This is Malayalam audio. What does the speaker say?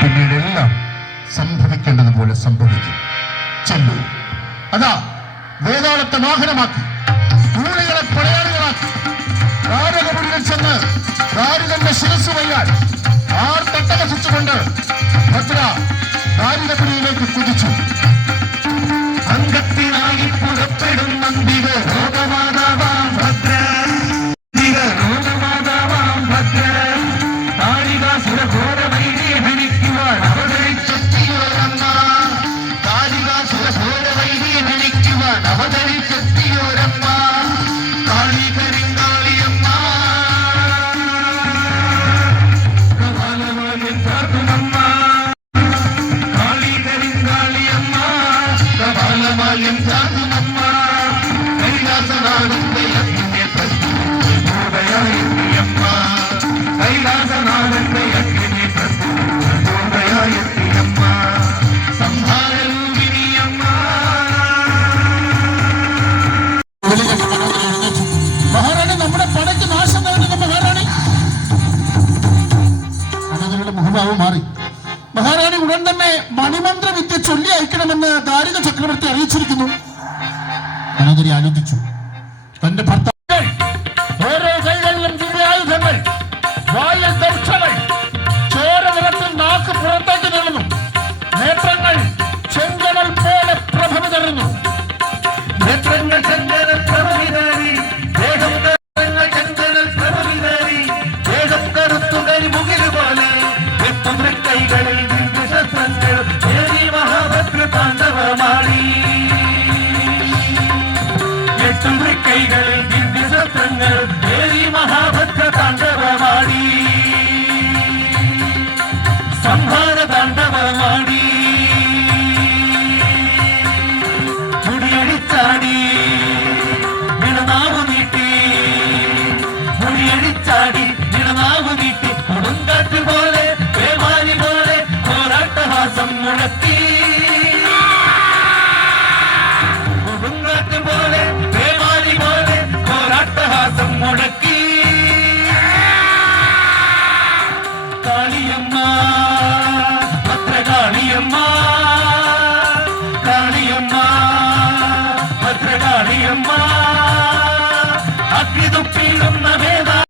പിന്നീടെല്ലാം സംഭവിക്കേണ്ടതുപോലെ സംഭവിക്കും. ചെല്ലു. അതാ വേതാളത്തെ വാഹനമാക്കി, കൂളികളെ പടയാളികളാക്കി, രാജകമുടിയിൽ ചെന്ന് രാജകന്റെ ശിരസ് വയ്യാൻ ആർത്തട്ടഹസിച്ചുകൊണ്ട് ഭദ്ര രാജകപുരിയിലേക്ക് കുതിച്ചു. അംഗത്തിനായി പുറപ്പെടും നന്ദിക ലോകമാതാവാം ഭദ്ര, ലോകമാതാവാം ഭദ്ര, കാളികാസുരഘോര വൈരിയെ ഹനിക്കുവാൻ അവതരിച്ചെത്തിയോരമ്മ, കാളികാസുരഘോര വൈരിയെ ഹനിക്കുവാൻ അവതരിച്ചെത്തിയോരമ്മ, കാളി കരിങ്കാളിയമ്മ, കപാലമാല്യം ചാർത്തുമമ്മ, കാളി കരിങ്കാളിയമ്മ, കപാലമാല്യം ചാർത്തുമമ്മ, കൈലാസനാഥന്റെ യജ്ഞനെ പ്രത്യൂതയായെത്തിയമ്മ, കൈലാസനാഥന്റെ യജ്ഞനെ പ്രത്യൂതയായെത്തിയമ്മ, സംഹാരരൂപിണിയമ്മ. മഹാറാണി, നമ്മുടെ പടയ്ക്ക് നാശം നൽകുന്ന മഹാറാണി. അനന്തരയുടെ മുഖഭാവം മാറി. മഹാറാണി ഉടൻ തന്നെ മണിമന്ത്ര വിദ്യ ചൊല്ലി അയക്കണമെന്ന് ദാരിക ചക്രവർത്തി അറിയിച്ചിരിക്കുന്നു. അനന്തരി ആലോചിച്ചു. തന്റെ ഭർത്താവ് ഓരോ കൈകളിലും ദിവ്യായുധങ്ങൾ, വായിൽ ദർശകൾ, ചോര നിറത്തിൽ നാക്ക് പുറത്തേക്ക് നീളുന്നു, നേത്രങ്ങൾ ചെങ്കടൽ പോലെ പ്രഭ വിതറുന്നു. നേത്രങ്ങൾ ചെങ്കടൽ പ്രഭ വിതറി, ദേഹം ചെങ്കടൽ പ്രഭ വിതറി, ദേഹം കറുത്തു കരിമുകില് പോലെ, കൈകളിൽ ദിവ്യശസ്ത്രങ്ങൾ ദേവി മഹാഭദ്ര താണ്ഡവമാടി, കൈകളിൽ ദിവ്യശസ്ത്രങ്ങൾ ദേവി മഹാഭദ്ര താണ്ഡവമാടി, സംഹാര താണ്ഡവമാടി, മുടിയടിച്ചാടി നിണനാവു നീട്ടി, മുടിയടിച്ചാടി നിണനാവു നീട്ടി, കൊടുങ്കാറ്റ് പോലെ പേമാരി പോലെ പോരാട്ടഹാസം മുഴക്കി, കൊടുങ്കാറ്റ് പോലെ പേമാരി പോലെ പോരാട്ടഹാസം മുഴക്കി. കാളിയമ്മ, ഭദ്രകാളിയമ്മ, കാളിയമ്മ, ഭദ്രകാളിയമ്മ, അഗ്നിതുപ്പിടുന്ന